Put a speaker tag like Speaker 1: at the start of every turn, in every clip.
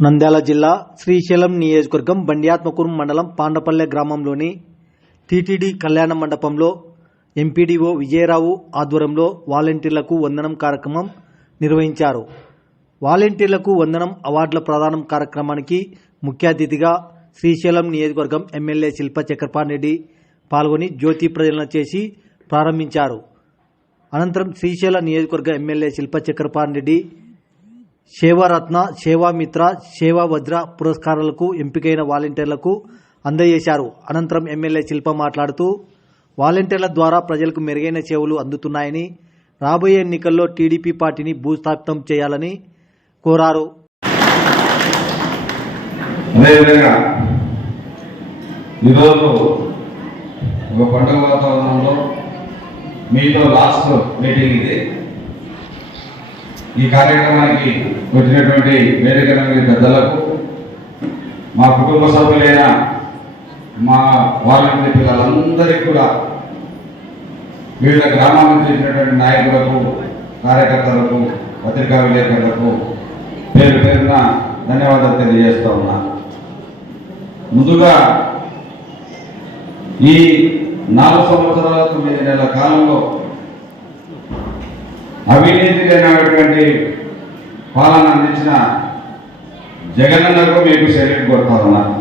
Speaker 1: నంద్యాల జిల్లా శ్రీశైలం నియోజకవర్గం బండియాత్మకూరు మండలం పాండపల్లె గ్రామంలోని టీటీడీ కళ్యాణ మండపంలో ఎంపీడీఓ విజయరావు ఆధ్వర్యంలో వాలంటీర్లకు వందనం కార్యక్రమం నిర్వహించారు. వాలంటీర్లకు వందనం అవార్డుల ప్రదానం కార్యక్రమానికి ముఖ్య అతిథిగా శ్రీశైలం నియోజకవర్గం ఎమ్మెల్యే శిల్ప చక్రపాణిరెడ్డి పాల్గొని జ్యోతి ప్రజలన చేసి ప్రారంభించారు. అనంతరం శ్రీశైల నియోజకవర్గ ఎమ్మెల్యే శిల్ప చక్రపాణిరెడ్డి రెడ్డి సేవారత్న సేవామిత్ర సేవా వజ్ర పురస్కారాలకు ఎంపికైన వాలంటీర్లకు అందజేశారు. అనంతరం ఎమ్మెల్యే శిల్ప మాట్లాడుతూ వాలంటీర్ల ద్వారా ప్రజలకు మెరుగైన సేవలు అందుతున్నాయని రాబోయే ఎన్నికల్లో టీడీపీ పార్టీని భూస్థాపితం చేయాలని కోరారు.
Speaker 2: అదేవిధంగా ఈరోజు ఒక పండుగ వాతావరణంలో మీతో లాస్ట్ మీటింగ్ ఇది. ఈ కార్యక్రమానికి వచ్చినటువంటి వేదిక పెద్దలకు మా కుటుంబ సభ్యులైన మా వాలంటీర్ పిల్లలందరికీ కూడా వివిధ గ్రామాలకు చేసినటువంటి నాయకులకు కార్యకర్తలకు పత్రికా విలేకరులకు పేరు పేరున ధన్యవాదాలు తెలియజేస్తా ఉన్నా. ముందుగా ఈ నాలుగు సంవత్సరాల తొమ్మిది నెలల కాలంలో అవినీతికైనటువంటి పాలన అందించిన జగనన్నకు మీకు సెలెక్ట్ కొడతానన్నా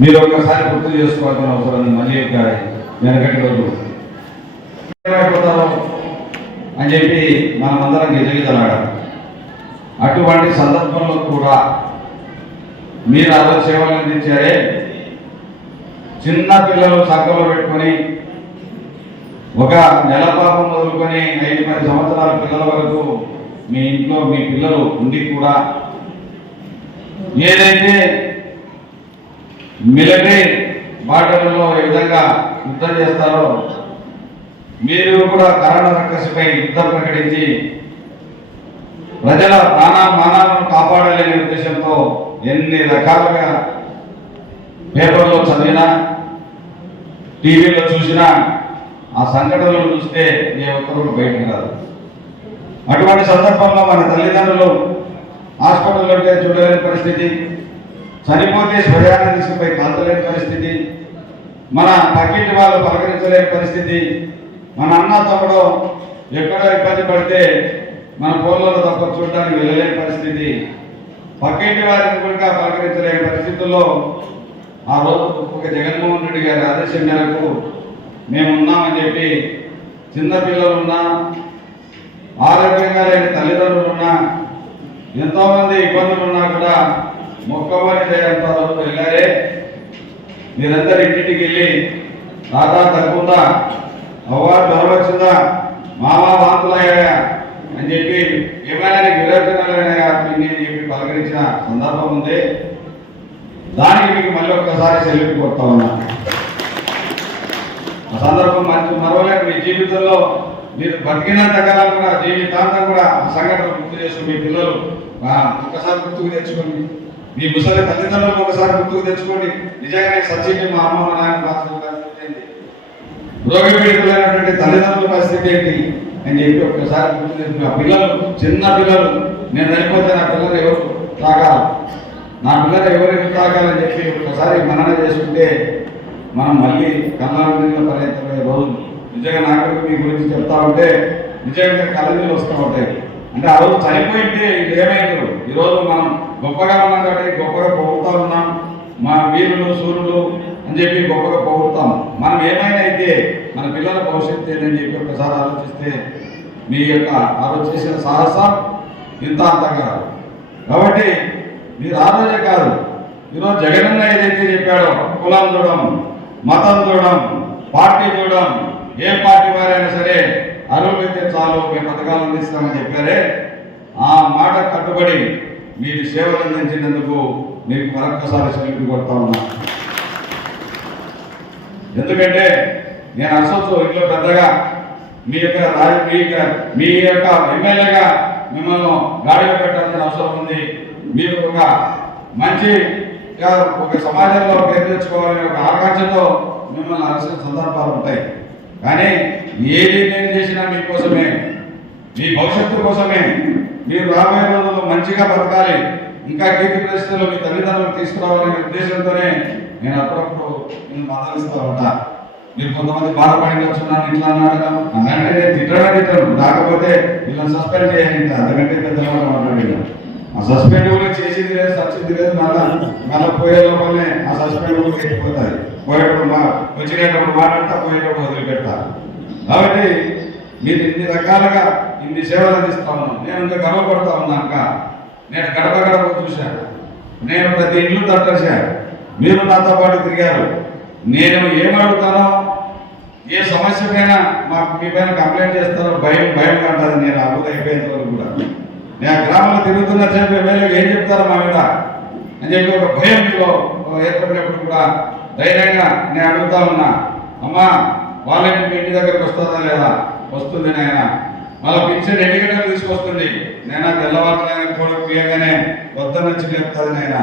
Speaker 2: మీరు ఒక్కసారి గుర్తు చేసుకోవాల్సిన అవసరం మళ్ళీ ఒక వెనకటి రోజు. అని చెప్పి మనమందరం గిజగిజలాడాం. అటువంటి సందర్భంలో కూడా మీరు అదో సేవలు అందించారే. చిన్న పిల్లలు సంఖలో పెట్టుకొని ఒక నెల పాపం మొదలుకొని ఐదు పది సంవత్సరాల పిల్లల వరకు మీ ఇంట్లో మీ పిల్లలు ఉండి కూడా ఏదైతే మిలిటరీ బాటలలో ఏ విధంగా యుద్ధం చేస్తారో మీరు కూడా కరోనా రక్కసిపై యుద్ధం ప్రకటించి ప్రజల ప్రాణ మానాలను కాపాడలేని ఉద్దేశంతో ఎన్ని రకాలుగా పేపర్లో చదివినా టీవీలో చూసినా ఆ సంఘటనలు చూస్తే ఏ ఒక్కరు బయటకు రాదు అటువంటి సందర్భంలో మన తల్లిదండ్రులు హాస్పిటల్లో చూడలేని పరిస్థితి చనిపోతే స్వయాన తీసుకుపోయి కాల్చలేని పరిస్థితి మన పక్కింటి వాళ్ళు పలకరించలేని పరిస్థితి మన అన్న తమ్ముడు ఎక్కడో ఇబ్బంది పడితే మన ఫోన్లలో తప్ప చూడడానికి వెళ్ళలేని పరిస్థితి పక్కింటి వారిని కూడా పలకరించలేని పరిస్థితుల్లో ఆ రోజు ఒక జగన్మోహన్ రెడ్డి గారి ఆదేశం మేరకు మేము ఉన్నామని చెప్పి చిన్నపిల్లలున్నా ఆరోగ్యంగా లేని తల్లిదండ్రులున్నా ఎంతోమంది ఇబ్బందులు ఉన్నా కూడా మొక్కమని చేయంత వరకు వెళ్ళారే. మీరందరూ ఇంటికి వెళ్ళి రాదా తగ్గుందా అవ్వా జ్వరం వచ్చిందా మామా వాంతులయ్యాయా? అని చెప్పి ఏమైనా నీకు విరోచనాలైనాయా అని చెప్పి పలకరించిన సందర్భం ఉంది. దానికి మీకు మళ్ళీ ఒక్కసారి సెల్యూట్ కొడతా ఉన్నా. ఆ సందర్భం మంచి మరవలేదు మీ జీవితంలో మీరు బతికినంత కాలం కూడా జీవితాంతం కూడా ఆ సంఘటన గుర్తు చేసుకుని మీ పిల్లలు ఒకసారి ఒక్కసారి గుర్తుకు తెచ్చుకోండి. మీ ముసలి తల్లిదండ్రులు ఒకసారి గుర్తుకు తెచ్చుకోండి. నిజంగానే సచిని మా అమ్మ మా నాయన పరిస్థితి రోగి పీడితులైనటువంటి తల్లిదండ్రుల పరిస్థితి ఏంటి? అని చెప్పి ఒక్కసారి గుర్తు తెచ్చుకుని ఆ పిల్లలు చిన్న పిల్లలు నేను చనిపోతే నా పిల్లలు ఎవరు తాగాలి? నా పిల్లలు ఎవరికి తాగాలని చెప్పి ఒక్కసారి మనన చేసుకుంటే మనం మళ్ళీ కళ్ళ పర్యంతమయ్యే రోజులు నిజంగా నాకు మీ గురించి చెప్తా ఉంటే నిజంగా కలనీలు వస్తూ ఉంటాయి అంటే ఆ రోజు చనిపోయింటే ఏమైంది? ఈరోజు మనం గొప్పగా ఉన్నాం కాబట్టి గొప్పగా పొగుడుతా ఉన్నాం. మా వీరులు సూర్యులు అని చెప్పి గొప్పగా పొగుడుతాం. మనం ఏమైనా అయితే మన పిల్లల భవిష్యత్తు ఏంటని చెప్పి ఒకసారి ఆలోచిస్తే మీ యొక్క ఆలోచించిన సాహసం ఇంత అంతగా కాబట్టి మీరు ఆలోచన కాదు. ఈరోజు జగనన్న ఏదైతే చెప్పాడో కులాలు చూడము మతం చూడడం పార్టీ చూడడం ఏ పార్టీ వారైనా సరే అర్హులైతే చాలు మేము పథకాలు అందిస్తామని చెప్పారే. ఆ మాట కట్టుబడి మీరు సేవలు అందించినందుకు మీకు మరొక్కసారి సెల్యూట్ కొడతా ఉన్నా. ఎందుకంటే నేను అసలు ఇంట్లో పెద్దగా మీ యొక్క రాజకీయ మీ యొక్క ఎమ్మెల్యేగా మిమ్మల్ని గాడిలో పెట్టాల్సిన అవసరం ఉంది. మీరు ఒక మంచి ఇంకా ఒక సమాజంలో పేరు తెచ్చుకోవాలనే ఒక ఆకాంక్షతో మిమ్మల్ని అలసిన సందర్భాలు ఉంటాయి. కానీ ఏది నేను చేసినా మీకోసమే మీ భవిష్యత్తు కోసమే మీరు రాబోయే రోజుల్లో మంచిగా బతకాలి ఇంకా కీర్తి ప్రశ్నలు మీ తల్లిదండ్రులకు తీసుకురావాలనే ఉద్దేశంతోనే నేను అప్పుడప్పుడు నేను మాట్లాడుతూ ఉంటా. మీరు కొంతమంది బాధపడి వచ్చున్నాను ఇట్లా అన్నాడు అలాంటి నేను తిట్టడం తిట్టాను. రాకపోతే వీళ్ళని సస్పెండ్ చేయాలి అంతకంటే పెద్దలు మాట్లాడాను ఆ సస్పెండ్ కూడా చేసింది లేదు సచ్చింది లేదు మళ్ళా మళ్ళీ పోయే లోపలనే ఆ సస్పెండ్ కూడా వెళ్ళిపోతుంది పోయేటప్పుడు మా వచ్చినప్పుడు మాట్లాడతా పోయేటప్పుడు వదిలిపెడతా కాబట్టి మీరు ఇన్ని రకాలుగా ఇన్ని సేవలు అందిస్తా ఉన్నాను నేను ఇంకా గర్వపడతా ఉన్నాక నేను గడప గడప చూశాను నేను ప్రతి ఇల్లు తట్టేశాను మీరు నాతో పాటు తిరిగారు. నేను ఏమడుగుతానో ఏ సమస్యకైనా మాకు మీ పైన కంప్లైంట్ చేస్తారో భయం భయం అంటారు నేను అభివృద్ధి అయిపోయేంత వరకు కూడా. నేను ఆ గ్రామంలో తిరుగుతున్న చెప్పి ఎమ్మెల్యే ఏం చెప్తారో మా మీద? అని చెప్పి ఒక భయం ఏర్పడినప్పుడు కూడా ధైర్యంగా నేను అడుగుతా ఉన్నా. అమ్మా వాళ్ళని మీ ఇంటి దగ్గరికి వస్తుందా లేదా? వస్తుంది నాయన. మళ్ళీ పింఛన్ ఎన్ని గంటలు తీసుకొస్తుంది? నేను తెల్లవారులైన కూడా పియగానే వద్ద నుంచి చెప్తుంది నాయన.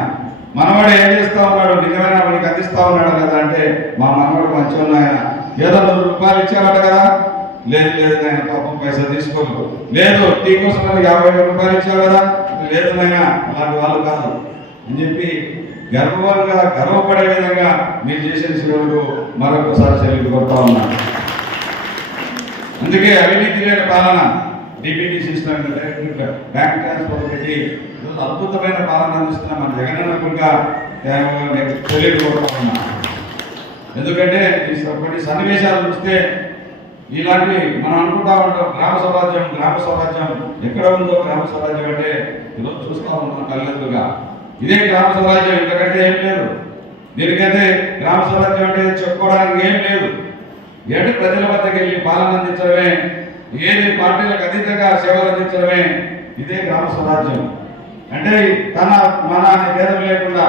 Speaker 2: మనవాడు ఏం చేస్తా ఉన్నాడు? నిజమైన వాడికి అందిస్తా ఉన్నాడు కదా అంటే మా మనవాడు మంచిగా ఉన్నాయన ఏదో రూపాయలు ఇచ్చావట కదా. లేదు లేదు నాయన పాపం పైసా తీసుకోరు లేదు టీ కోసం మరి యాభై వేల రూపాయలు ఇచ్చావు కదా? లేదు నాయన అలాంటి వాళ్ళు కాదు. అని చెప్పి గర్వంగా గర్వపడే విధంగా మీరు చేసిన సేవలకు మరొకసారి చెల్లి కొడతా ఉన్నాను అందుకే అవినీతి లేని పాలన డిబిటీ సిస్టమ్ బ్యాంక్ ట్రాన్స్ఫర్ పెట్టి అద్భుతమైన పాలన అందిస్తున్న మన జగనన్నకుగా తెలియకపోతా ఉన్నా. ఎందుకంటే ఈ కొన్ని సన్నివేశాలు చూస్తే ఇలాంటివి మనం అనుకుంటా ఉంటాం గ్రామ స్వరాజ్యం గ్రామ స్వరాజ్యం ఎక్కడ ఉందో గ్రామ స్వరాజ్యం అంటే ఈరోజు చూస్తూ ఉంటాం కళ్ళెదురుగా. ఇదే గ్రామ స్వరాజ్యం ఇంతకంటే ఏం లేదు. దీనికైతే గ్రామ స్వరాజ్యం అంటే చెప్పుకోవడానికి ఏం లేదు. ఏంటి ప్రజల వద్దకు వెళ్ళి పాలన అందించడమే ఏది పార్టీలకు అతీతంగా సేవలు అందించడమే ఇదే గ్రామ స్వరాజ్యం అంటే తన మన భేదం లేకుండా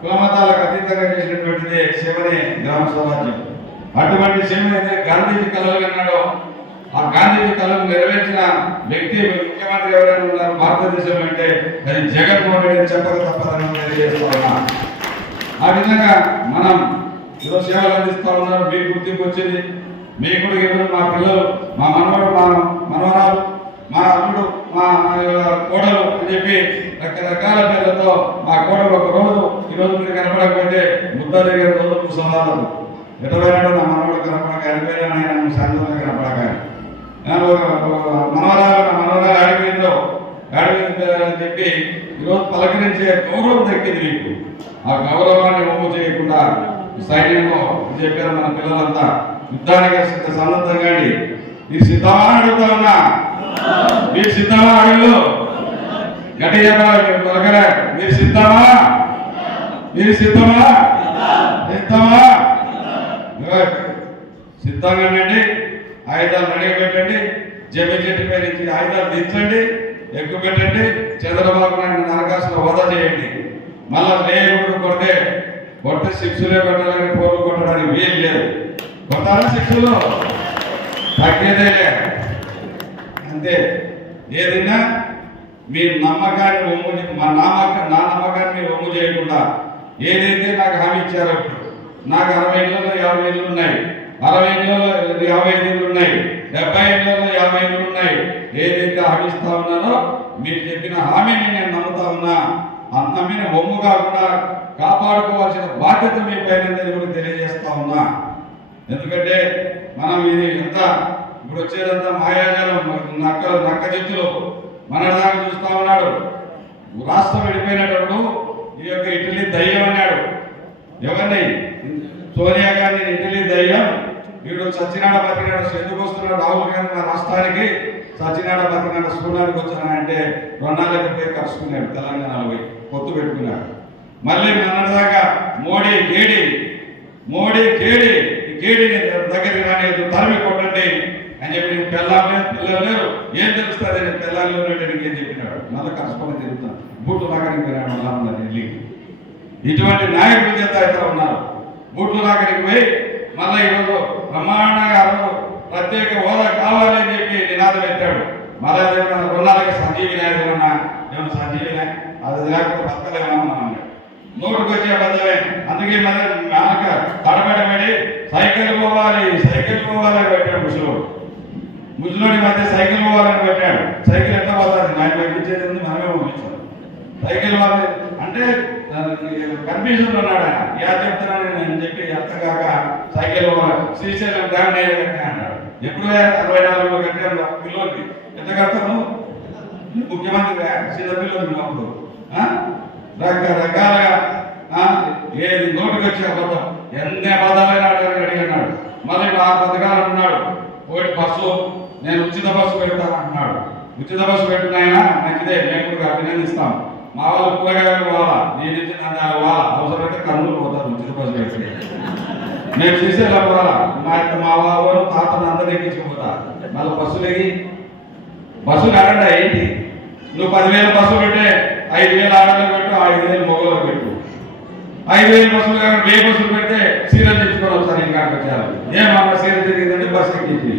Speaker 2: కులమతాలకు అతీతంగా చేసినటువంటిదే సేవనే గ్రామ స్వరాజ్యం అటువంటి సేవ గాంధీజీ కలలు అన్నాడో ఆ గాంధీజీ కళను నెరవేర్చిన వ్యక్తి ముఖ్యమంత్రి ఎవరైనా ఉన్నారు? భారతదేశం అంటే అది జగన్మోహన్ రెడ్డి చెప్పక తప్పదని తెలియజేస్తా ఆ విధంగా మనం ఏదో సేవలు అందిస్తా ఉన్నారు. మీకు గుర్తింపు వచ్చింది. మీకు కూడా మా పిల్లలు మా మనవడు మా మనవరాలు మా అల్లుడు మా కోడలు అని చెప్పి రకరకాల పేర్లతో మా కోడలు ఒక రోజు ఈరోజు మీరు కనపడకపోతే ముద్ద దగ్గర రోజు సమాధానం ఎటువైనాడు నా మనవడు కనపడక ఎనభైనా ఆయన సంతంలో కనపడక. మనవరాలు నా మనవరాలు ఆడిపోయిందో చెప్పి ఈరోజు పలకరించే గౌరవం దక్కింది ఆ గౌరవాన్ని ఒమ్ము చేయకుండా సైన్యంలో చెప్పారు మన పిల్లలంతా. యుద్ధానికి సిద్ధ మీరు సిద్ధమా అడుగుతా ఉన్నా? మీరు సిద్ధమా అడుగులు గట్టి చెప్పాలి మీరు? మీరు సిద్ధమా? మీరు సిద్ధమా? సిద్ధమా? సిద్ధంగా ఉండండి. ఆయుధాలు రెడీ పెట్టండి. చెట్టు పై నుంచి ఆయుధాలు దించండి ఎక్కువ పెట్టండి. చంద్రబాబు నాయుడు నరకాసులు హోదా చేయండి. మళ్ళా లేకుండా కొడితే కొడితే శిక్షలే కొట్టాలని పోలు కొట్టడానికి వీలు లేదు. కొట్టాలా శిక్షలు? తగ్గేదే అంతే. ఏదైనా మీ నమ్మకాన్ని ఒమ్ము మా నమ్మక నా నమ్మకాన్ని ఒమ్ము చేయకుండా ఏదైతే నాకు హామీ ఇచ్చారో ఇప్పుడు నాకు అరవై ఏళ్ళలో యాభై ఏళ్ళు ఉన్నాయి. అరవై ఏళ్ళలో యాభై ఐదు ఏళ్ళు ఉన్నాయి. డెబ్బై ఏళ్ళలో యాభై ఏళ్ళు ఉన్నాయి. ఏదైతే హామీ ఇస్తా ఉన్నారో మీరు చెప్పిన హామీని నేను నమ్ముతా ఉన్నా. ఆ నమ్మిన బొమ్మ కాకుండా కాపాడుకోవాల్సిన బాధ్యత మీ పైన కూడా తెలియజేస్తా ఉన్నా. ఎందుకంటే మనం ఇది ఎంత ఇప్పుడు వచ్చేదంతా మాయాజాలం నక్క నక్క జిత్తులు మన దాకా చూస్తా ఉన్నాడు. రాష్ట్రం విడిపోయినప్పుడు ఈ యొక్క ఇటలీ దయ్యం అన్నాడు. ఏమండి? సోనియా గాంధీ ఇటలీ దయ్యం. వీడు సత్యనారాయణ బతికినాడు. ఎందుకు వస్తున్నాడు? రాహుల్ గాంధీ నా రాష్ట్రానికి సత్యనారాయణ బతికినాడు. స్కూలానికి వచ్చానంటే రుణాలకి పోయి కలుసుకున్నాడు తెలంగాణలో పోయి పొత్తు పెట్టుకున్నాడు. మళ్ళీ మొన్నటిదాకా మోడీ గేడి మోడీ కేడి ఈ కేడిని దగ్గర రాని తరిమి కొట్టండి అని చెప్పి నేను పిల్లలు పిల్లలు లేరు. ఏం తెలుస్తుంది? నేను పిల్లలు ఉన్నట్టు ఏం చెప్పినాడు? మళ్ళీ కష్టపడి తిరుగుతాను బూట్లు లాగడానికి పోయినాడు అలా ఢిల్లీకి ఇటువంటి నాయకులు చేత అయితే ఉన్నారు. బూట్లు దగ్గరికి పోయి మళ్ళీ ఈరోజు బ్రహ్మాండంగా ప్రత్యేక హోదా కావాలి అని చెప్పి నినాదం ఎత్తాడు. మళ్ళీ రుణాలకి సంజీవి నాయుడు ఏమన్నా ఏమన్నా సంజీవి నాయ్ అది లేకపోతే బతకలేమన్నా నోటుకు వచ్చే బద్దమే అందుకే మన నాక తడబడబడి సైకిల్ పోవాలి సైకిల్ పోవాలని పెట్టాడు ముసలోడు. ముసలోడి మధ్య సైకిల్ పోవాలని పెట్టాడు. సైకిల్ ఎట్లా పోతుంది దాన్ని పంపించేది మనమే పంపించాలి. సైకిల్ వాళ్ళు అంటే కన్ఫ్యూజన్ ఉన్నాడు? ఆయన యా చెప్తున్నాను నేను చెప్పి అర్థం కాక సైకిల్ శ్రీశైలం డ్యామ్ నేను కట్టినా అన్నాడు. ఎప్పుడు అరవై నాలుగులో కట్టాను పిల్లలకి ఎంత కడతాను ముఖ్యమంత్రి చిన్నపిల్లలు అప్పుడు. ఆ? రకరకాలుగా ఏది నోటికి వచ్చే అబద్ధం? ఎన్ని అబద్ధాలైనా ఆడాలని అడిగినాడు మళ్ళీ ఆ పథకాలు అన్నాడు. ఒకటి బస్సు నేను ఉచిత బస్సు పెడతాను అన్నాడు. ఉచిత బస్సు పెట్టినాయన మంచిదే మేము కూడా అభినందిస్తాం మా వాళ్ళు కూరగాయలు పోవాలా నేను ఇచ్చిన దాని పోవాలా? అవసరమైతే కన్నులు పోతారు తిరుపతి బస్సు పెడితే మేము శ్రీశైలం పోవాలా మా యొక్క మా వాళ్ళు తాతను అందరూ ఎక్కించుకుపోతా. మళ్ళీ బస్సులు ఎగి బస్సులు ఆడండి ఏంటి? నువ్వు పదివేలు బస్సులు పెట్టే ఐదు వేలు ఆడలకు పెట్టు ఐదు వేలు మొగలకు పెట్టు. ఐదు వేలు బస్సులు కాకుండా వెయ్యి బస్సులు పెడితే సీరియల్ తెచ్చుకోవాలి ఒకసారి ఇంకా వచ్చారు ఏమన్నా సీరియల్ జరిగిందంటే బస్సు ఎక్కించింది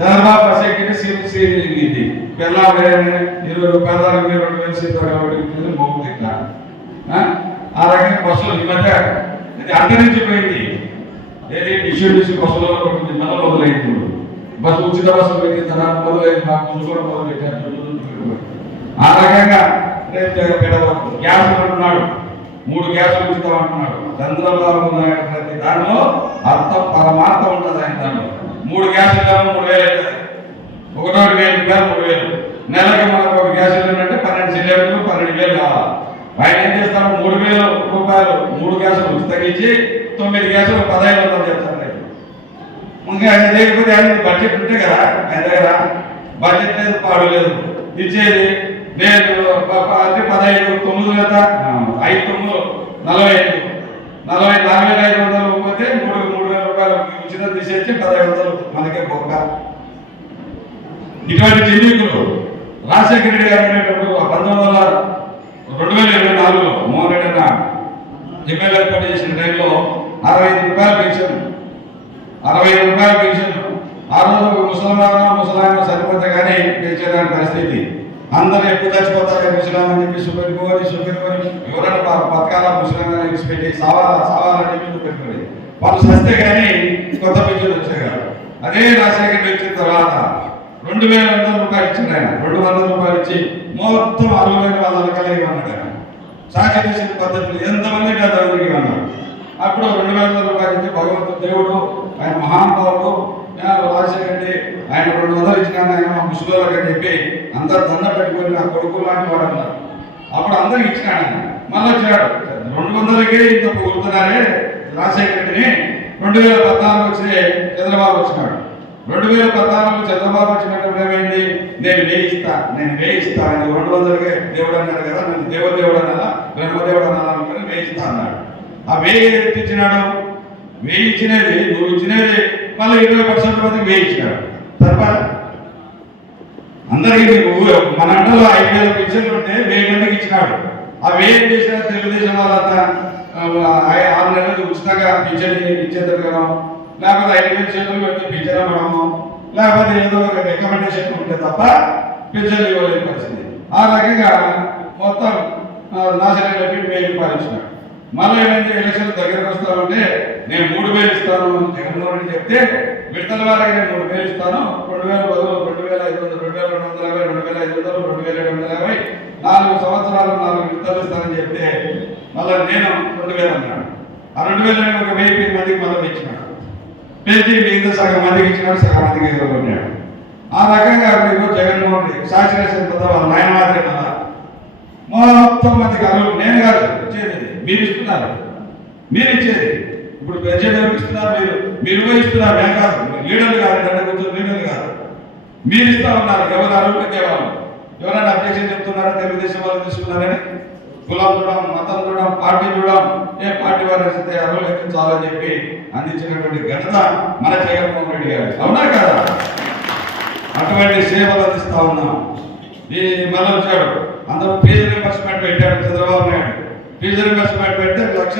Speaker 2: చంద్రబాబు బస్సు ఎక్కితే సీరియల్ సీరియల్ ఎక్కింది ఇరవై రూపాయల దాకా రెండు వేలు సీట్లు కాబట్టి మొగ్గు తిట్లా ఆ? రకంగా బస్సులు ఈ మధ్య ఇది అంతరించిపోయింది. ఏది? డిష్యూ డిష్యూ బస్సులో ఉంటుంది మళ్ళీ మొదలైంది బస్సు ఉచిత బస్సు పెట్టిన తర్వాత మొదలైంది మా ముందు కూడా మొదలుపెట్టారు ఆ రకంగా రేపు పెట్టవచ్చు గ్యాస్ అంటున్నాడు. మూడు గ్యాసులు ఉచితం అంటున్నాడు చంద్రబాబు నాయుడు ప్రతి దానిలో అర్థం పరమార్థం ఉంటుంది ఆయన దానిలో. మూడు గ్యాస్ సిలిండర్లు మూడు వేలు అవుతుంది ఒకటో వేలు రూపాయలు మూడు వేలు. నెలకి మనకు ఒక గ్యాస్ సిలిండర్ అంటే పన్నెండు సిలిండర్లు పన్నెండు వేలు కావాలి. ఆయన ఏం చేస్తాము మూడు వేల రూపాయలు మూడు గ్యాసులు తగ్గించి తొమ్మిది గ్యాసులు పదహైదు వందలు చెప్తారు ఇంకా ఆయన లేకపోతే ఆయన బడ్జెట్ ఉంటే కదా ఆయన దగ్గర బడ్జెట్ లేదు పాడు లేదు. ఇచ్చేది నేను అంటే పదహైదు తొమ్మిది కదా ఐదు తొమ్మిది నలభై ఐదు. నలభై నాలుగు వేల ఐదు వందలు ఉచితం పదహైదు వందలు మనకే బొక్క. ఇటువంటి చెల్లింపులు రాజశేఖర రెడ్డి గారు అనేటప్పుడు పంతొమ్మిది వందల రెండు వేల ఇరవై నాలుగులో మోహన్ రెడ్డి అన్న ఎమ్మెల్యే పోటీ చేసిన టైంలో అరవై ఐదు రూపాయలు పెన్షన్ అరవై ఐదు రూపాయలు పెన్షన్ ఆ రోజు ముసలమాన ముసలాయన సరిపోతే కానీ పెంచేదాని పరిస్థితి. అందరూ ఎక్కువ చచ్చిపోతారు ముసలాం అని చెప్పి చూపెట్టుకోని చూపెట్టుకొని ఎవరైనా పథకాల ముసలామని చెప్పి పెట్టి సావాలా సావాలని చెప్పి వాళ్ళు సస్తే కానీ కొత్త పెన్షన్ వచ్చాయి కదా. అదే రాజశేఖర్ వచ్చిన తర్వాత రెండు వేల వందల రూపాయలు ఇచ్చింది ఆయన. రెండు వందల రూపాయలు ఇచ్చి మొత్తం అర్హులైన వాళ్ళ కలిగి ఉన్నాడు ఆయన. సాక్షి చేసిన పద్ధతులు ఎంతమంది ఉంటే అంతమందికి ఇవ్వన్నారు అప్పుడు రెండు వేల వందల రూపాయలు ఇచ్చి భగవంతుడు దేవుడు ఆయన మహానుభావుడు ఆ, రెడ్డి ఆయన రెండు వందలు ఇచ్చిన ఆయన మా ముసలిళ్ళకి అని చెప్పి అందరు దండ పెట్టుకొని నా కొడుకు లాంటి వాడు అన్నారు. అప్పుడు అందరికి ఇచ్చినాడు ఆయన. మళ్ళీ వచ్చాడు రెండు వందలకే ఇంత పొగుడుతున్నారే రాజశేఖర్ రెడ్డిని. రెండు వేల పద్నాలుగు వచ్చే చంద్రబాబు వచ్చినాడు. రెండు వేల పద్నాలుగు చంద్రబాబు వచ్చినప్పుడు ఏమైంది? నేను వేయిస్తా నేను వేయిస్తా ఆయన రెండు వందలకే దేవుడు అన్నాడు కదా నేను దేవదేవుడు అనాలా బ్రహ్మదేవుడు అనాలా అనుకుని వేయిస్తా అన్నాడు. ఆ వేయి ఎత్తిచ్చినాడు వేయించినది నువ్వు ఇచ్చినది మళ్ళీ ఇరవై పర్సెంట్ మందికి వేయించినాడు తర్వాత అందరికీ నువ్వు మన అంటలో ఐదు వేల పెన్షన్లు ఉంటే వెయ్యి మందికి ఇచ్చినాడు. ఆ వేయం చేసిన తెలుగుదేశం వాళ్ళంతా ఆరు నెలలు ఉచితంగా పింఛన్ ఇచ్చేద్దరు లేకపోతే ఐదు వేల చేతులు పెడితే పింఛన్ ఇవ్వడము. లేకపోతే ఏదో ఒక రికమెండేషన్ ఉంటే తప్ప పింఛన్ ఇవ్వలేని పరిస్థితి. ఆ రకంగా మొత్తం నాశనం పెట్టి మేము పాలించినాం మళ్ళీ ఏంటంటే ఎలక్షన్ దగ్గరకు వస్తామంటే నేను మూడు వేలు ఇస్తాను జగన్మోహన్ రెడ్డి చెప్తే విడతల వాళ్ళకి నేను మూడు వేలు ఇస్తాను. రెండు వేల బదులు రెండు వేల ఐదు వందలు రెండు వేల రెండు వందల యాభై రెండు వేల ఐదు వందలు రెండు వేల ఏడు వందల యాభై. నాలుగు సంవత్సరాలు నాలుగు విడతలు ఇస్తానని చెప్తే మళ్ళీ నేను రెండు వేలు అన్నాడు ఆ రెండు వేలు నేను ఒక వెయ్యి మందికి మళ్ళీ ఇచ్చినాడు పేజీ మిగతా సగం మందికి ఇచ్చినాడు సగం మందికి ఎదుర్కొన్నాడు ఆ రకంగా మీకు జగన్మోహన్ రెడ్డి కొత్త వాళ్ళ నాయన మాదిరి మళ్ళా మొత్తం మందికి అర్హులు నేను కాదు ఇచ్చేది. మీరు ఇస్తున్నారు. మీరు ఇచ్చేది. ఇప్పుడు ప్రజలు ఇస్తున్నారు మీరు? మీరు ఇస్తున్నారు. మేము కాదు. లీడర్లు కాదు దండ కూర్చొని లీడర్లు కాదు. మీరు ఇస్తా ఉన్నారు. ఎవరు అర్హులు కేవలం ఎవరైనా అబ్జెక్షన్ చెప్తున్నారా? తెలుగుదేశం వాళ్ళు తీసుకున్నారని? కులం చూడడం మతం చూడడం పార్టీ చూడడం ఏ పార్టీ వారు ఇస్తే అర్హులు చాలా చెప్పి అందించినటువంటి ఘనత మన జగన్మోహన్ రెడ్డి గారు. అవునా కదా? అటువంటి సేవలు అందిస్తా ఉన్నాం. ఈ మళ్ళీ వచ్చాడు. అందరూ ఫీజు రింబర్స్మెంట్ పెట్టాడు చంద్రబాబు నాయుడు. ఫీజు రింబర్స్మెంట్ పెడితే లక్ష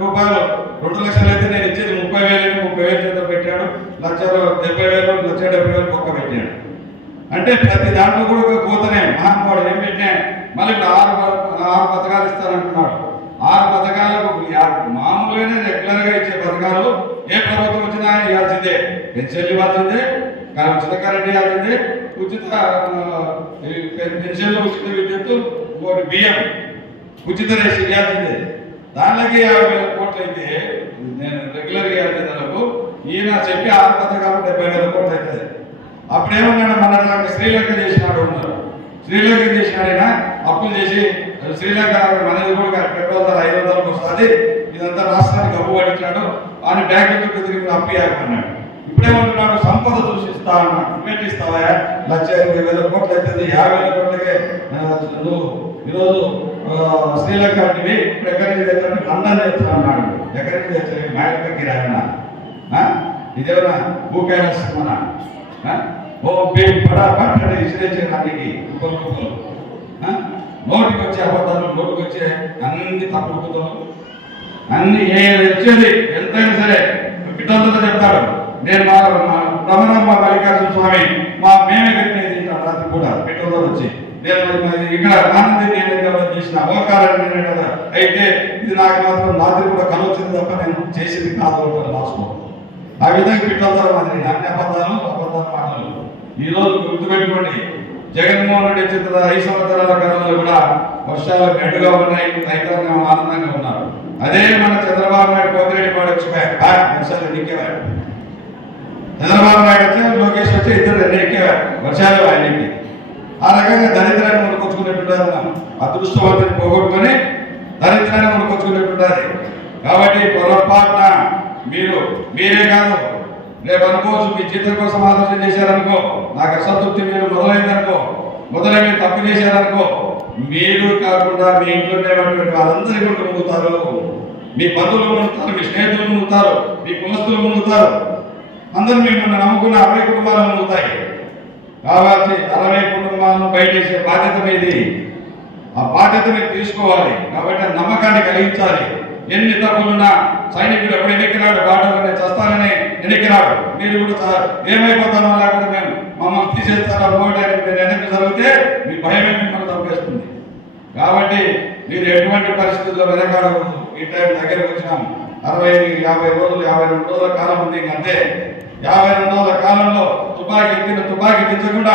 Speaker 2: రూపాయలు రెండు లక్షలు అయితే నేను ఇచ్చేది ముప్పై వేలు ముప్పై వేలు చేత పెట్టాడు. లక్షలు డెబ్బై వేలు లక్ష డెబ్బై వేలు పక్క పెట్టాడు. అంటే ప్రతి దాంట్లో కూడా ఒక కూతనే మహానుభావుడు ఏం పెట్టినా మళ్ళీ ఇప్పుడు ఆరు ప- ఆరు పథకాలు ఇస్తారంటున్నాడు ఆరు పథకాలకు యా- మామూలుగానే రెగ్యులర్గా ఇచ్చే పథకాలు ఏ ప్రభుత్వం వచ్చినా ఇవ్వాల్సిందే. పెన్షన్లు ఇవ్వాల్సిందే కానీ ఉచిత కరెంట్ ఇవ్వాల్సిందే ఉచిత పెన్షన్లు ఉచిత విద్యుత్ ఇంకోటి బియ్యం ఉచిత రేషన్ ఇవ్వాల్సిందే. దానిలోకి యాభై వేల కోట్లు అయితే నేను రెగ్యులర్గా ఇవ్వాలి దానికి ఈయన చెప్పి ఆరు పథకాలు డెబ్బై వేల కోట్లు అవుతుంది అప్పుడేమన్నాడు మన శ్రీలంక చేసినాడు ఉన్నారు శ్రీలంక చేసినాడైనా అప్పులు చేసి శ్రీలంక మనది కూడా రెండు వందల ఐదు వందలకు వస్తుంది ఇదంతా రాష్ట్రానికి అప్పు పడిట్లాడు అని బ్యాంకు తిరిగి అప్పు ఇవ్వమన్నాడు. ఇప్పుడేమంటున్నాడు? సంపద సృష్టిస్తా అన్నాడు. నువ్వేంటి ఇస్తావా? లక్ష ఇరవై వేల కోట్లు అవుతుంది. యాభై వేల కోట్లకే నువ్వు ఈరోజు శ్రీలంక అంటే ఇప్పుడు ఎక్కడి నుంచి తెచ్చాను లండన్ తెచ్చా అన్నాడు. ఎక్కడి నుంచి తెచ్చాడు అమెరికాకి రాయనా ఇదేమన్నా భూకైలాస మన ఓ బేబీ పడా పట్టడి. ఇసిరేసే నాటికి కుక్కలు కుక్కలు నోటికి వచ్చే అబద్ధాలు నోటికి వచ్చే అన్ని తప్పుడు అన్ని ఏది వచ్చేది ఎంతైనా సరే బిడ్డలతో చెప్తాడు నేను మా మా రమణమ్మ మల్లికార్జున స్వామి మా మేమే కట్టినది రాత్రి కూడా బిడ్డలతో వచ్చి. నేను ఇక్కడ ఆనంది నేను చేసిన అవకాశాలు కదా అయితే ఇది నాకు మాత్రం రాత్రి కూడా కలొచ్చింది తప్ప నేను చేసింది కాదు రాసుకో ఆ విధంగా బిడ్డలతో మాదిరి అన్ని అబద్ధాలు అబద్ధాలు మాటలు. ఈ రోజు గుర్తుపెట్టుకోండి జగన్మోహన్ రెడ్డి చిత్ర ఐదు సంవత్సరాల కాలంలో కూడా వర్షాలు గడ్డుగా ఉన్నాయి రైతాంగం ఆనందంగా ఉన్నారు. అదే మన చంద్రబాబు నాయుడు కోతిరెడ్డి పాడు వచ్చిపోయారు వర్షాలు ఎన్నికేవారు చంద్రబాబు నాయుడు వచ్చి లోకేష్ వచ్చి ఇద్దరు ఎన్నికేవారు వర్షాలు ఆయనకి ఆ రకంగా దరిద్రాన్ని కొనుకొచ్చుకున్నట్టుంటారు అదృష్టవంతుని పోగొట్టుకొని దరిద్రాన్ని కొనుకొచ్చుకున్నట్టుంటారు కాబట్టి పొరపాటున మీరు మీరే కాదు రేపు అనుకోవచ్చు మీ జీతం కోసం ఆలోచన చేశారనుకో నాకు అసంతృప్తి మీరు మొదలైందనుకో మొదలై మీరు తప్పు చేశారనుకో మీరు కాకుండా మీ ఇంట్లో ఉండేటువంటి వాళ్ళందరూ కూడా మునుగుతారు మీ బంధువులు మునుగుతారు మీ స్నేహితులు మునుగుతారు మీ కులస్తులు మునుగుతారు అందరూ మిమ్మల్ని నమ్ముకున్న అరవై కుటుంబాలు మునుగుతాయి కాబట్టి అరవై కుటుంబాలను బయటేసే బాధ్యత మీది. ఆ బాధ్యత మీరు తీసుకోవాలి. కాబట్టి నమ్మకాన్ని కలిగించాలి. ఎన్ని తప్పులున్నా సైనికుడు ఎప్పుడు ఎన్నికరాడు బాటలోనే చస్తానని ఎన్నికరాడు మీరు కూడా చ- ఏమైపోతామో లేకపోతే మేము మమ్మల్ని తీసేస్తారా పోయడానికి మీరు ఎన్నిక జరిగితే మీ భయమే మిమ్మల్ని తప్పేస్తుంది కాబట్టి మీరు ఎటువంటి పరిస్థితుల్లో వెనకాడకూడదు. ఈ టైం దగ్గరకు వచ్చినాం అరవై ఐదు యాభై రోజులు యాభై రెండు రోజుల కాలం ఉంది. అంతే యాభై రెండు రోజుల కాలంలో తుపాకీ ఎత్తిన తుపాకీ తెచ్చకుండా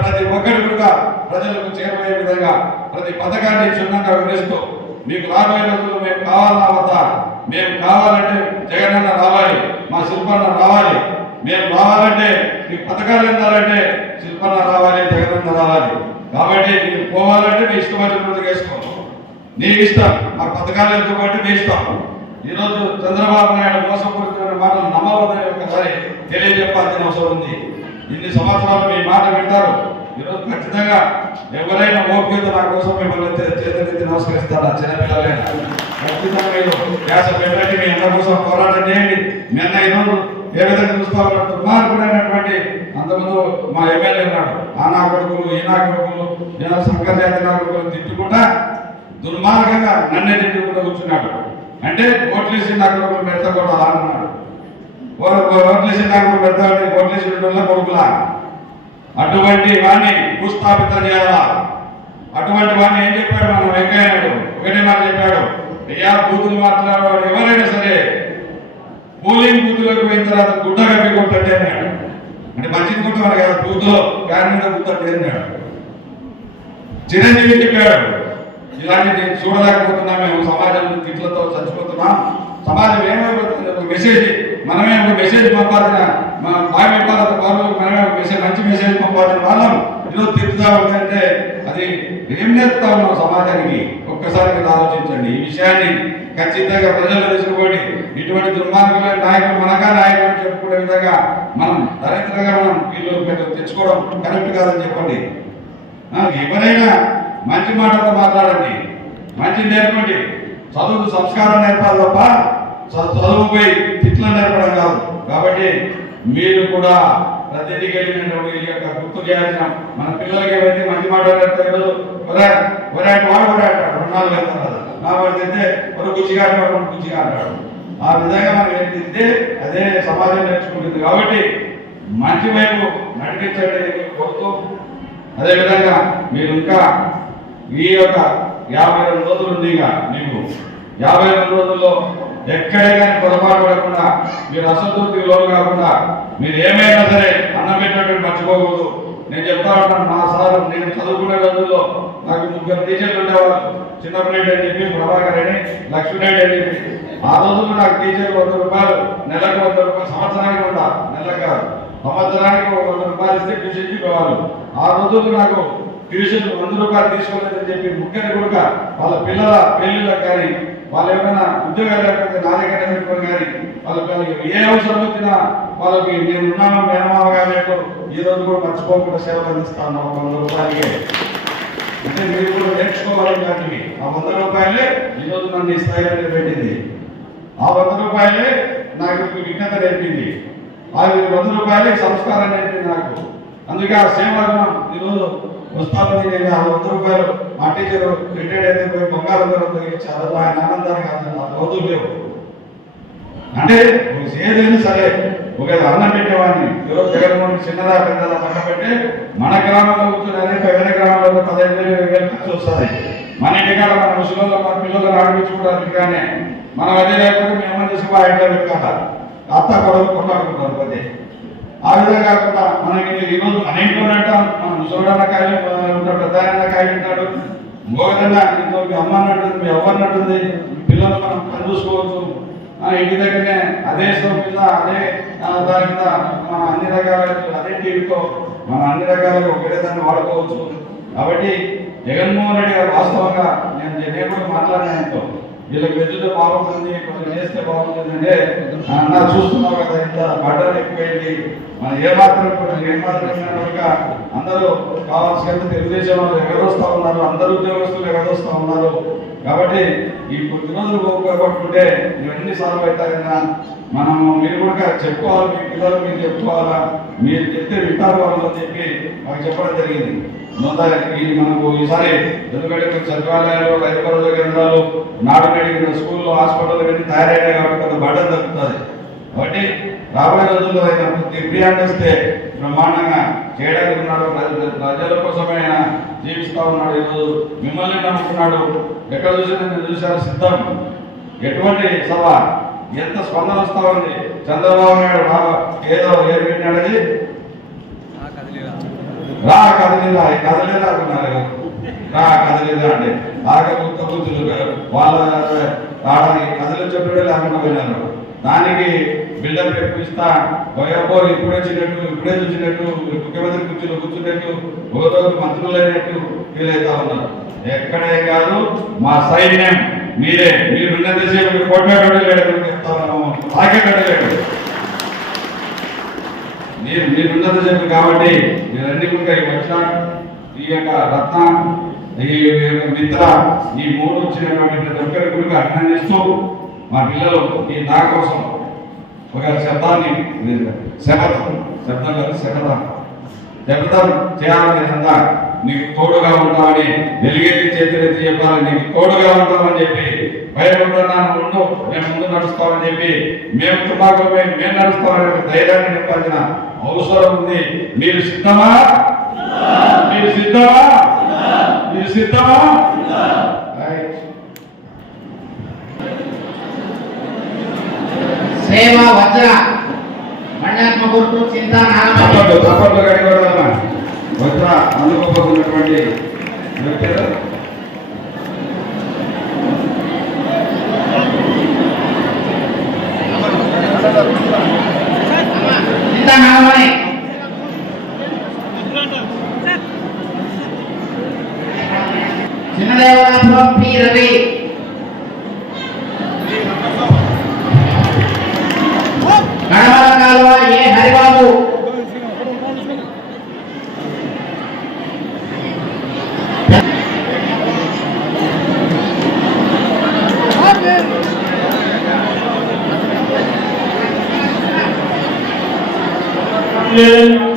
Speaker 2: ప్రతి ఒక్కరి కూడా ప్రజలకు చేరువయ్యే విధంగా ప్రతి పథకాన్ని క్షుణ్ణంగా వివరిస్తూ మీకు రాబోయే రోజుల్లో మేము కావాలన్నా వద్దా మేము కావాలంటే జగనన్న రావాలి మా శిల్పన్న రావాలి. మేము రావాలంటే మీ పథకాలు ఎందాలంటే శిల్పన్న రావాలి జగనన్న రావాలి. కాబట్టి మీరు పోవాలంటే మీ ఇష్టమైనటువంటి వచ్చినప్పుడు చేసుకో నీ ఇష్టం మా పథకాలు ఎందుకంటే మీ ఇష్టం. ఈరోజు చంద్రబాబు నాయుడు మోసపూరితమైన మాటలు నమ్మవద్దని ఒకసారి తెలియజెప్పాల్సిన అవసరం ఉంది. ఇన్ని సంవత్సరాలు మీ మాట వింటారు. ఈరోజు ఖచ్చితంగా ఎవరైనా ఓపిక నా కోసం మిమ్మల్ని చే- చేతులెత్తి నా చిన్నపిల్లలైనా ఖచ్చితంగా మీరు వ్యాస పెట్టండి మీ అందరి కోసం పోరాటం చేయండి. నిన్న ఈరోజు ఏ విధంగా చూస్తామన్న ఉన్నారు దుర్మార్గుడైనటువంటి అంతకుముందు మా ఎమ్మెల్యే ఉన్నాడు. ఆ నా కొడుకులు ఈ నా కొడుకులు ఇలా శంకర్ జాతి నా కొడుకులు తిట్టుకుంటా దుర్మార్గంగా నన్నే తిట్టుకుంటూ కూర్చున్నాడు. అంటే ఓట్లేసి నా కొడుకులు పెడతా అన్నాడు. ఓట్లేసి నా కొడుకు పెడతాడు ఓట్లేసి కొడుకులా? అటువంటి వాడిని భూస్థాపితం చేయాలా? అటువంటి వాడిని ఏం చెప్పాడు మన వెంకయ్యనాయుడు ఒకటే మాట చెప్పాడు అయ్యా బూతులు మాట్లాడేవాడు ఎవరైనా సరే పోలింగ్ బూతులకు పోయిన తర్వాత గుడ్డ కప్పి కొట్టండి అన్నాడు. అంటే మంచిది కొట్టమని కదా బూత్లో ఫ్యాన్ మీద గుర్తండి అన్నాడు. చిరంజీవి చెప్పాడు జిరాజీని చూడలేకపోతున్నా మేము సమాజం తిట్లతో చచ్చిపోతున్నాం. సమాజం ఏమైపోతుంది? ఒక మెసేజ్ మనమే ఒక మెసేజ్ పంపాల్సిన మా బాగా ఇవ్వాలంత పౌరులకు మెసేజ్ మంచి మెసేజ్ పంపాలని వాళ్ళం. ఈరోజు తిట్టుతా ఉందంటే అది ఏం నేర్పుతా ఉన్నాం సమాజానికి? ఒక్కసారి మీరు ఆలోచించండి. ఈ విషయాన్ని ఖచ్చితంగా ప్రజలు తెలుసుకోండి. ఇటువంటి దుర్మార్గులైన నాయకులు మనగా నాయకులు అని చెప్పుకునే విధంగా మనం దరిద్రంగా మనం వీళ్ళు తెచ్చుకోవడం కరెక్ట్ కాదని చెప్పండి. ఎవరైనా మంచి మాటలతో మాట్లాడండి. మంచి నేర్పండి. చదువు సంస్కారం నేర్పాలి తప్ప చదువు చదువుపై తిట్లు నేర్పడం కాదు. కాబట్టి మీరు కూడా ప్రతి వెళ్ళినటువంటి ఈ యొక్క గుర్తు చేయాల్సిన మన పిల్లలకి ఏవైతే మంచి మాట్లాడతారు నేర్పుతారు ఒరే వాడు కూడా అంటాడు రెండు నాలుగు వెళ్తారు కదా నా వాడు తింటే ఒక గుచ్చిగా అంటాడు గుచ్చిగా అంటాడు ఆ విధంగా మనం ఏం తింటే అదే సమాజం నేర్చుకుంటుంది. కాబట్టి మంచి వైపు నడిపించడానికి కోరుతూ అదేవిధంగా మీరు ఇంకా ఈ యొక్క యాభై రెండు రోజులు ఉంది ఇక మీకు. యాభై రెండు రోజుల్లో ఎక్కడైనా కానీ పొరపాటు పడకుండా మీరు అసంతృప్తికి లోను కాకుండా మీరు ఏమైనా సరే అన్నం పెట్టినటువంటి మర్చిపోకూడదు. నేను చెప్తా ఉంటాను మా సార్ నేను చదువుకునే రోజుల్లో నాకు ముగ్గురు టీచర్లు ఉండేవాళ్ళు. చిన్నప్పటి అని చెప్పి ప్రభాకర్ అని లక్ష్మీనాయుడు అని చెప్పి. ఆ రోజుల్లో నాకు టీచర్ వంద రూపాయలు నెలకు వంద రూపాయలు సంవత్సరానికి ఉందా నెలకు కాదు. సంవత్సరానికి ఒక వంద రూపాయలు ఇస్తే ట్యూషన్ చెప్పేవాళ్ళు ఆ రోజుల్లో నాకు ట్యూషన్ వంద రూపాయలు తీసుకోలేదని చెప్పి ముఖ్యంగా కూడా వాళ్ళ పిల్లల పెళ్ళిళ్ళకి కానీ వాళ్ళు ఏమైనా ఉద్యోగాలు లేకపోతే నా దగ్గర పెట్టుకొని కానీ వాళ్ళకి ఏ అవసరం వచ్చినా వాళ్ళకి నేను ఉన్నాను మేనమావ గారు ఈ రోజు కూడా మర్చిపోకుండా సేవలు అందిస్తాను వంద రూపాయలకి. అంటే మీరు కూడా నేర్చుకోవాలి వాటిని ఆ వంద రూపాయలే ఈ రోజు నన్ను ఈ స్థాయిలో నిలబెట్టింది ఆ వంద రూపాయలే నాకు విజ్ఞత నేర్పింది. ఆ వంద రూపాయలే సంస్కారం నేర్పింది నాకు. అందుకే ఆ సేవలను ఈరోజు వస్తామని నేను ఆ వంద రూపాయలు మా టీచర్ రిటైర్డ్ అయితే పోయి బంగారం ధర ఇచ్చారు ఆయన ఆనందానికి ఆ రోజులు లేవు. అంటే ఏదైనా సరే ఒక అన్నం పెట్టేవాడిని ఈరోజు జగన్మోహన్ చిన్నదా పెద్దదా పక్కన పెట్టి మన గ్రామంలో కూర్చొని అదే వేరే గ్రామంలో పదహైదు వేలు వేలు ఖర్చు వస్తుంది. మన ఇంటికాడ మన ముసలిలో మన పిల్లలు ఆడిపించుకోవడానికి కానీ మనం అదే లేకపోతే మేము అమ్మ చేసి ఇంట్లో పెట్టుకుంటారు అత్త కొడుకు కొట్లాడుకుంటారు పదే. ఆ విధంగా కాకుండా మనకి ఈరోజు మన అంటాం మన ముసలిడన్న కాయలు ఉంటాడు పెద్ద కాయలు ఉంటాడు మోగదన్న ఇంకో మీ అమ్మ అన్నట్టుంది మీ అవ్వ అన్నట్టుంది పిల్లలు మనం పని చూసుకోవచ్చు. ఆ ఇంటి దగ్గరనే అదే స్టవ్ మీద అదే దాని మీద మన అన్ని రకాల అదే టీవీతో మనం అన్ని రకాలుగా ఒకే దాన్ని వాడుకోవచ్చు. కాబట్టి జగన్మోహన్ రెడ్డి గారు వాస్తవంగా నేను నేను కూడా మాట్లాడిన ఆయనతో వీళ్ళకి వెళ్తుంటే బాగుంటుంది కొంచెం చేస్తే బాగుంటుంది అంటే అన్న చూస్తున్నావు కదా ఇంత బట్టలు ఎక్కువైంది. మనం ఏ ఏమాత్రం కనుక అందరూ కావాల్సిన తెలుగుదేశం వాళ్ళు ఎగదోస్తా ఉన్నారు అందరూ ఉద్యోగస్తులు ఎగదోస్తా ఉన్నారు. కాబట్టి ఈ కొద్ది రోజులు ఉపయోగపడుతుంటే ఇవన్నీ సాల్వ్ అవుతాయన్నా మనం మీరు కూడా చెప్పుకోవాలి మీ పిల్లలు మీరు చెప్పుకోవాలా? మీరు చెప్తే వింటారు వాళ్ళు అని చెప్పి మాకు చెప్పడం జరిగింది. ఈ మనకు ఈసారి దుర్గడికి కొన్ని సచివాలయాలు కేంద్రాలు నాడు మెడికల్ స్కూల్లో హాస్పిటల్ ఇవన్నీ తయారయ్యాయి కాబట్టి కొంత బడ్డం తగ్గుతుంది కాబట్టి రాబోయే రోజుల్లో ఆయన డిగ్రీ వస్తే బ్రహ్మాండంగా చేయడానికి ఉన్నాడు. ప్రజల కోసమే ఆయన జీవిస్తా ఉన్నాడు. ఈరోజు మిమ్మల్ని నమ్ముకున్నాడు ఎక్కడ చూసినా నేను చూశాను సిద్ధం. ఎటువంటి సభ? ఎంత స్పందన వస్తా ఉంది? చంద్రబాబు నాయుడు బాగా ఏదో ఏర్పడినాడని రా కదలేదా కదలేదా అంటున్నారు రా కదలేదా అంటే ఆగ కొత్త కూతురు వాళ్ళ రావడానికి కథలు చెప్పడే లేకుండా పోయినారు. దానికి బిల్డప్ ఎక్కువ ఇస్తా. ఇప్పుడే వచ్చినట్టు ఇప్పుడే చూసినట్టు ముఖ్యమంత్రి కూర్చుని కూర్చున్నట్టు గోదావరి రోజు మంత్రులు అయినట్టు ఫీల్ అవుతా ఉన్నారు. ఎక్కడే కాదు మా సైన్యం మీరే. మీరు ఉన్నంతసేపు మీరు కొట్లాడడం లేదని చెప్తా ఉన్నాము. ఆగేటట్టు మీరు మీరు ఉన్నత చెప్పి కాబట్టి మీరన్నీ కూడా ఈ వచ్చిన ఈ యొక్క రత్న ఈ యొక్క మిత్ర ఈ మూడు వచ్చినటువంటి ప్రతి ఒక్కరి గురికి అభినందిస్తూ మా పిల్లలు ఈ నా కోసం ఒక శబ్దాన్ని శపథం. శబ్దం కాదు శపథం. శపథం చేయాలని అంతా నీకు తోడుగా ఉంటామని వెలిగెత్తి చేతులెత్తి చెప్పాలని నీకు తోడుగా ఉంటామని చెప్పి భయపడుతున్నాను ఉండు మేము ముందు నడుస్తామని చెప్పి మేము తుపాకు మేము నడుస్తామని ధైర్యాన్ని నింపాల్సిన అవసరం ఉంది. మీరు సిద్ధమా? మీరు సిద్ధమా? మీరు సిద్ధమా.
Speaker 3: సేవ వజ్ర మణ్యాత్మ గుర్తు చింత నాగమణి.
Speaker 2: తప్పట్లు తప్పట్లు వజ్ర అందుకోబోతున్నటువంటి వ్యక్తులు
Speaker 3: చింత చిన్నదేవరాపురం పి రవి.
Speaker 4: Amen.